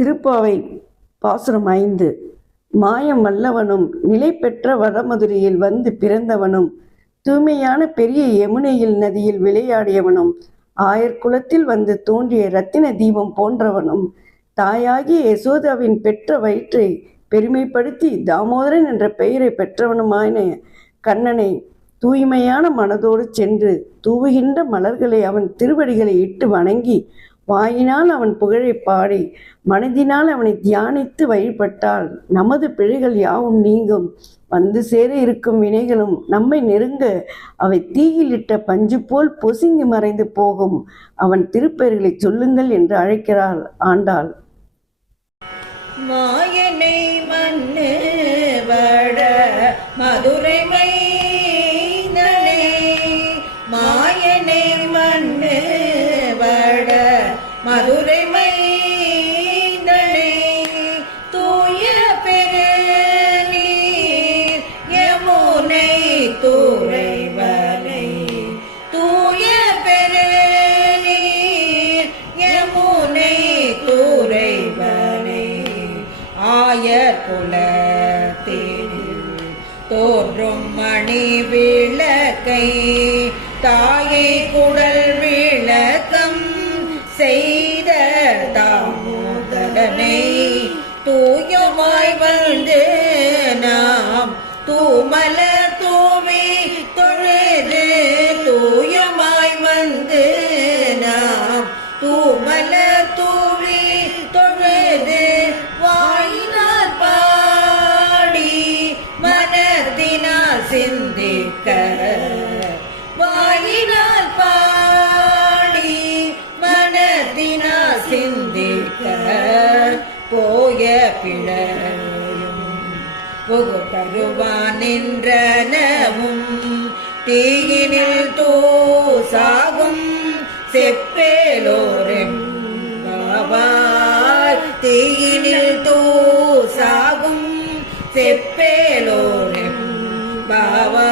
திருப்பாவை பாசுரம் 5. மாயம் வல்லவனும் நிலை பெற்ற வடமதுரையில் வந்து பிறந்தவனும் தூய்மையான பெரிய யமுனையில் நதியில் விளையாடியவனும் ஆயர்குலத்தில் வந்து தோன்றிய இரத்தின தீபம் போன்றவனும் தாயாகிய யசோதாவின் பெற்ற வயிற்றை பெருமைப்படுத்தி தாமோதரன் என்ற பெயரை பெற்றவனுமான கண்ணனை தூய்மையான மனதோடு சென்று தூவுகின்ற மலர்களை அவன் திருவடிகளை இட்டு வணங்கி வாயினால் அவன் புகழை பாடி மனதினால் அவனை தியானித்து வழிபட்டால் நமது பிழைகள் யாவும் நீங்கும். வந்து சேர இருக்கும் வினைகளும் நம்மை நெருங்க அவை தீயிலிட்ட பஞ்சு போல் பொசுங்கி மறைந்து போகும். அவன் திருப்பெயர்களை சொல்லுங்கள் என்று அழைக்கிறாள் ஆண்டாள். மாயனை மண்ணு வட மதுரை மாயனை மண்ணு வட மதுரை மைந்தனை தூய பெருநீர் யமுனை துறைவனை தூய பெருநீர் யமுனை துறைவனை ஆயர் குலத்தில் தோன்றும் மணி விளக்கை தாயை குடல் விளக்கம் செய்த தாமோதரனை தூயமாய் வந்து நாம் தூமல தூவி தொழுது தூயமாய் வந்து நாம் தூமல தூவி தொழுது வாயினார் பாடி மனத்தினால் சிந்திக்க வாயினால் பாடி மனத்தினால் சிந்திக்க போய பிழையும் புகு தருவான் நின்றனவும் தீயினில் தூசாகும் செப்பேலோரெம்பாவாய் தீயினில் தூசாகும் செப்பேலோரெம்பாவாய்